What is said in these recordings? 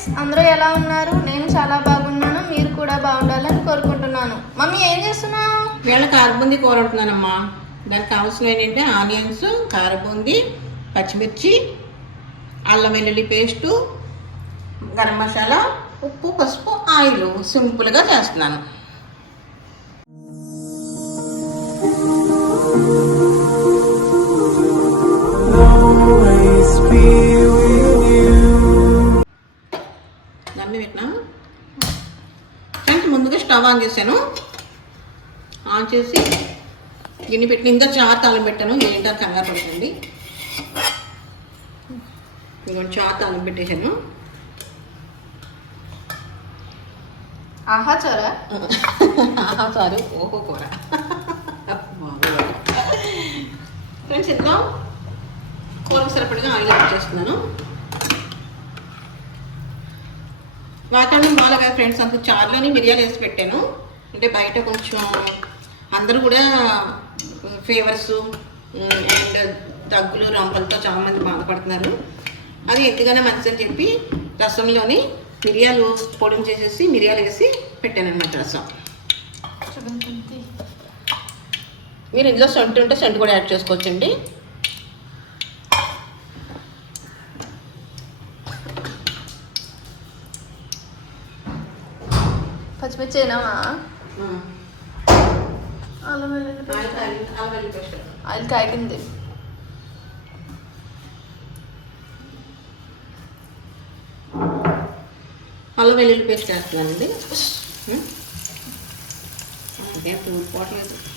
Friends అందరూ ఎలా ఉన్నారు? నేను చాలా బాగున్నాను మీరు కూడా బాగుండాలని కోరుకుంటున్నాను. మమ్మీ ఏం చేస్తున్నావు? వేళ కారబూందీ కూర వండుతున్నానమ్మా. దానికి అవసరం ఏంటంటే ఆనియన్స్ కారబూందీ పచ్చిమిర్చి అల్లం వెల్లుల్లి పేస్టు గరం మసాలా ఉప్పు పసుపు ఆయిల్. సింపుల్గా చేస్తున్నాను. ఆన్ చేశాను. ఆన్ చేసి గిన్నె పెట్టిన ఇంకా చారు తాళం పెట్టాను. ఏంటో కంగారు పడుతుంది ఇంకొంచెం చారు తాళం పెట్టేశాను. ఆహా చరా? ఆహా చారు ఓహో కూర. ఫ్రెండ్స్ ఇందులో కూరకు సరిపడిగా ఆయిల్ యాడ్ చేస్తున్నాను. వాతావరణం బాగా ఫ్రెండ్స్ అంత. చారులోని మిరియాలు వేసి పెట్టాను. అంటే బయట కొంచెం అందరూ కూడా ఫీవర్స్ అండ్ దగ్గులు రంపలతో చాలామంది బాధపడుతున్నారు. అది ఎందుకనే మంచిదని చెప్పి రసంలోని మిరియాలు పొడిని చేసేసి మిరియాలు వేసి పెట్టాను అనమాట రసం మీరు ఇందులో సొంటి ఉంటే సొంటి కూడా యాడ్ చేసుకోవచ్చండి. పచ్చిమిర్చి అయినావా అల్లం వెల్లుల్లి పేస్ట్. ఆయిల్ కాగింది. అల్లం వెల్లుల్లి పేస్ట్ వేస్తున్నానండి. అదేం తూడిపోవట్లేదు కలపండి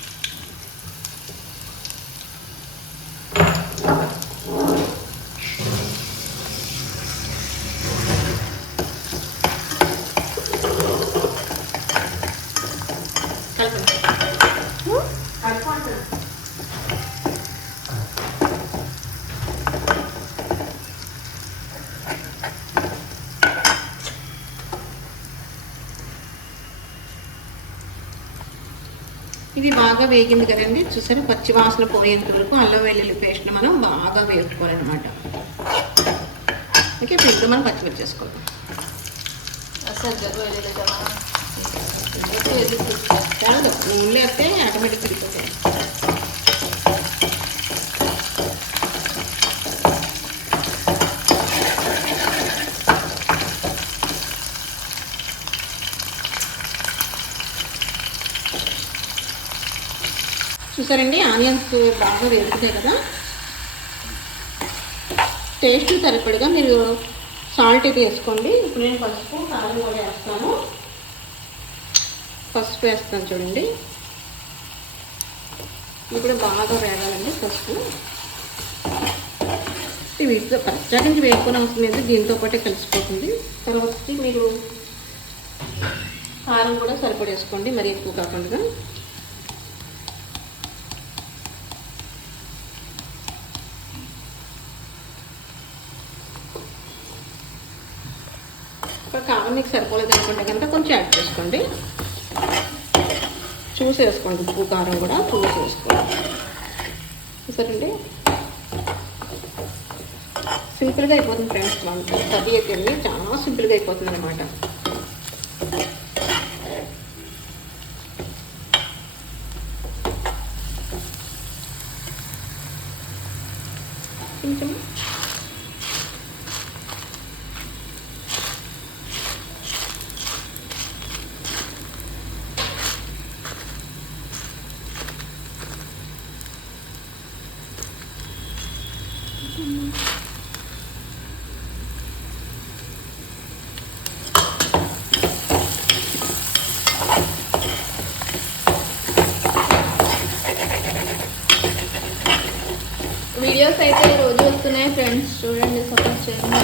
ఇది బాగా వేగింది కదండి. చూసారా? పచ్చి వాసన పోయేంత వరకు అల్లం వెల్లుల్లి పేస్ట్ మనం బాగా వేపుకోవాలన్నమాట ఓకే ఇప్పుడు మనం పచ్చిమిర్చి చేసుకోవాలి కాదు. నూనెలో వేస్తే ఆటోమేటిక్ తిరిగిపోతాయి చూసారండి ఆనియన్స్ బాగా వేగుతాయి కదా. టేస్ట్ సరిపడగా మీరు సాల్ట్ అయితే వేసుకోండి. ఇప్పుడు నేను పసుపు కారం కూడా వేస్తాను పసుపు వేస్తాను చూడండి. ఇప్పుడు బాగా వేగాలండి పసుపు. వీటితో పచ్చడి నుంచి వేసుకొని అవసరం లేదు దీంతో పాటే కలిసిపోతుంది. తర్వాత మీరు కారం కూడా సరిపడేసుకోండి మరి ఎక్కువ కాకుండా ఇక్కడ కారం మీకు సరిపోలేదు అనుకుంటే కనుక కొంచెం యాడ్ చేసుకోండి. చూసేసుకోండి. ఉప్పు కారం కూడా చూసేసుకోండి. చూసారండి? సింపుల్గా అయిపోతుంది ఫ్రెండ్స్. కర్రీ అయితే చాలా సింపుల్గా అయిపోతుంది అనమాట కొంచెం వీడియోస్ అయితే రోజు వస్తున్నాయి ఫ్రెండ్స్ చూడండి సపోజ్ చేయండి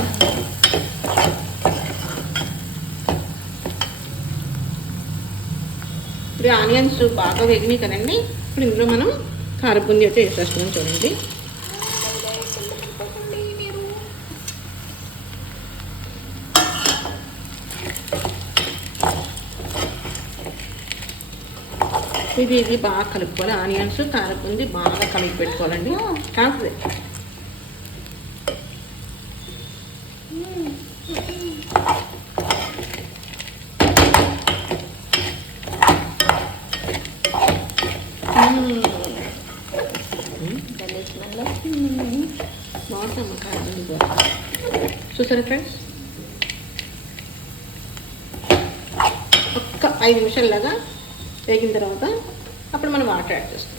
ఇప్పుడు ఆనియన్స్ బాగా వేగినాయి కదండి. ఇప్పుడు ఇందులో మనం కారపుంది అయితే వేసేస్తున్నాం చూడండి. ఇది ఇది బాగా కలుపుకోవాలి. ఆనియన్స్ కారపుంది బాగా కలిపి పెట్టుకోవాలండి. కాదు చూసారా ఫ్రెండ్స్ ఒక్క ఐదు నిమిషాలలాగా వేగిన తర్వాత అప్పుడు మనం వాటర్ యాడ్ చేస్తాం.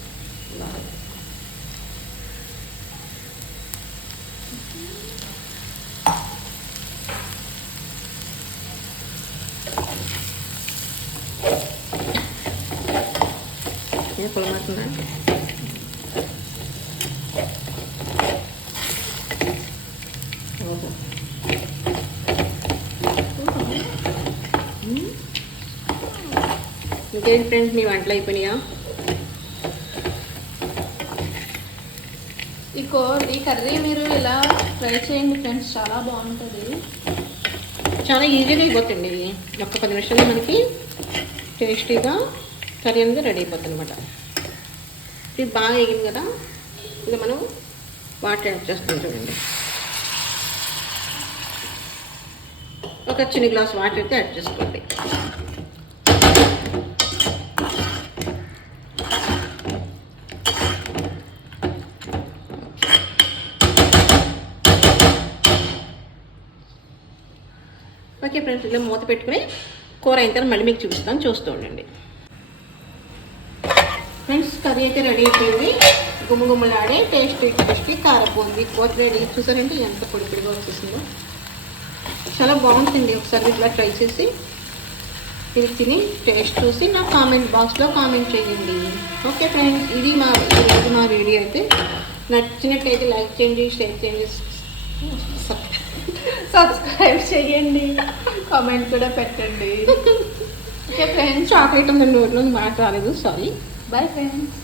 పొలమాడుతుందా ఓహో ఇంకేంటి ఫ్రెండ్స్ మీ వంటలు అయిపోయినాయా ఈ కో ఈ కర్రీ మీరు ఇలా ట్రై చేయండి ఫ్రెండ్స్ చాలా బాగుంటుంది. చాలా ఈజీగా అయిపోతుంది. ఇది ఒక్క పది నిమిషాల్లో మనకి. టేస్టీగా కర్రీ అనేది రెడీ అయిపోతుంది అనమాట ఇది బాగా వేగింది కదా ఇది మనం వాటర్ యాడ్ చేస్తాం చూడండి. ఒక చిన్న గ్లాస్ వాటర్ అయితే యాడ్ చేసుకోండి. ఓకే ఫ్రెండ్స్ ఇలా మూత పెట్టుకుని కూర అయిన తర్వాత మళ్ళీ మీకు చూపిస్తాను చూస్తూ ఉండండి. ఫ్రెండ్స్ కర్రీ అయితే రెడీ అయిపోయింది. గుమ్మ గుమ్మలాడే టేస్టీ కారపోంది కూర రెడీ చూసారంటే ఎంత పొడి పొడిగా వచ్చేసిందో. చాలా బాగుంటుంది. ఒకసారి ఇట్లా ట్రై చేసి ఇది తిని టేస్ట్ చూసి నా కామెంట్ బాక్స్లో కామెంట్ చేయండి. ఓకే ఫ్రెండ్స్ ఇది మా ఈరోజు మా వీడియో అయితే. నచ్చినట్లయితే లైక్ చేయండి షేర్ చేయండి సబ్స్క్రైబ్ చేయండి. కామెంట్ కూడా పెట్టండి. ఓకే ఫ్రెండ్స్ చాక్లెట్ నోట్లో మాట రాలేదు సారీ. Bye friends